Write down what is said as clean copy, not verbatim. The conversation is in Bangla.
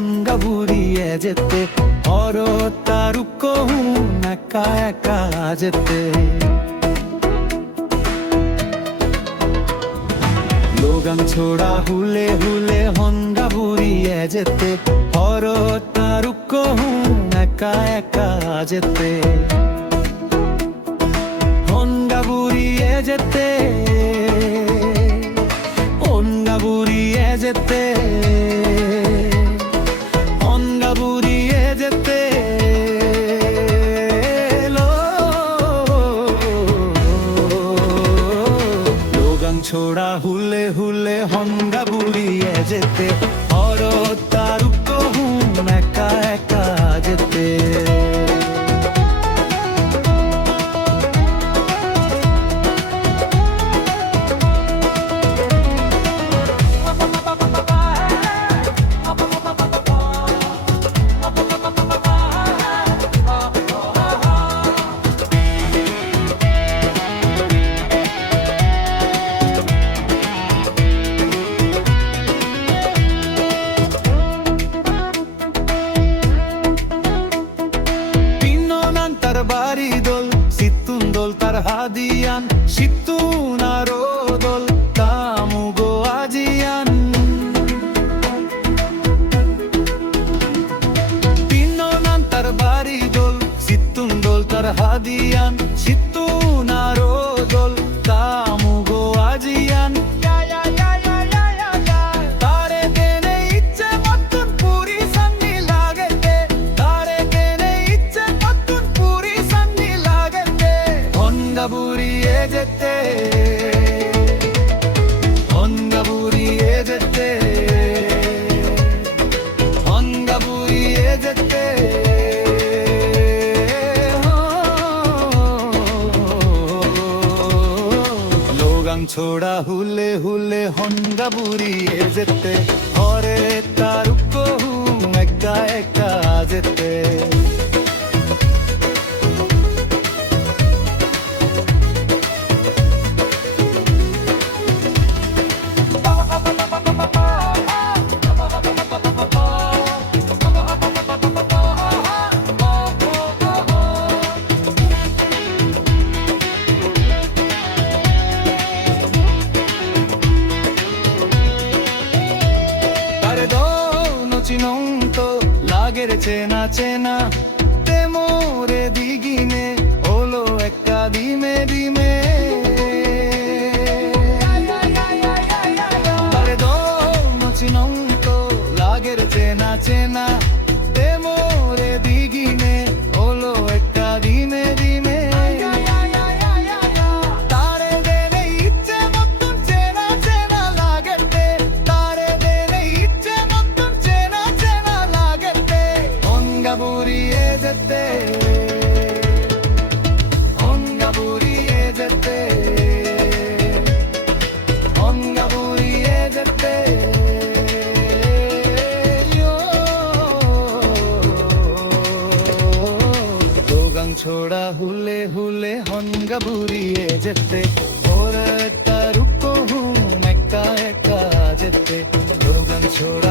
হনগা বুড়িয়ে যেতে और तारू को एका एका जेते लोगां छोड़ा हुले हुले हनगा बुड़िए जेते और तारू को एका एका जेते हनगा बुड़िए जेते हनगा बुड़िए जेते हनगा बुड़िए जेते छोड़ा हुले हुले हनगा बुड़िए जेते और तारू को एका एका जेते বাড়ি দোল সিতুন দোল তার হাদিয়ান সিতুন আরো দোল তামুগো আজিয়ান তিননান তার বাড়ি দোল সিতুন দোল তার হাদিয়ান সিতুন আরো দোল তামুগো আজিয়ান बुड़िए जेते हनगा बुड़िए जेते हनगा बुड़िए जेते लोगां छोड़ा हुले हुले हनगा बुड़िए जेते और तारू को एका एका जेते লাগের চেনা চেনা তে মোরে দিগিনে হলো একটা ডিমে ডিমে আরে দোনো চিনন্ত লাগের চেনা চেনা তে মোরে দিগিনে হলো একটা ডিমে ডিমে बुड़िए जेते हनगा बुड़िए जेते हनगा बुड़िए जेते लोगां छोड़ा हुले हुले हनगा बुड़िए जेते और तारू को एका एका जेते लोगां छोड़ा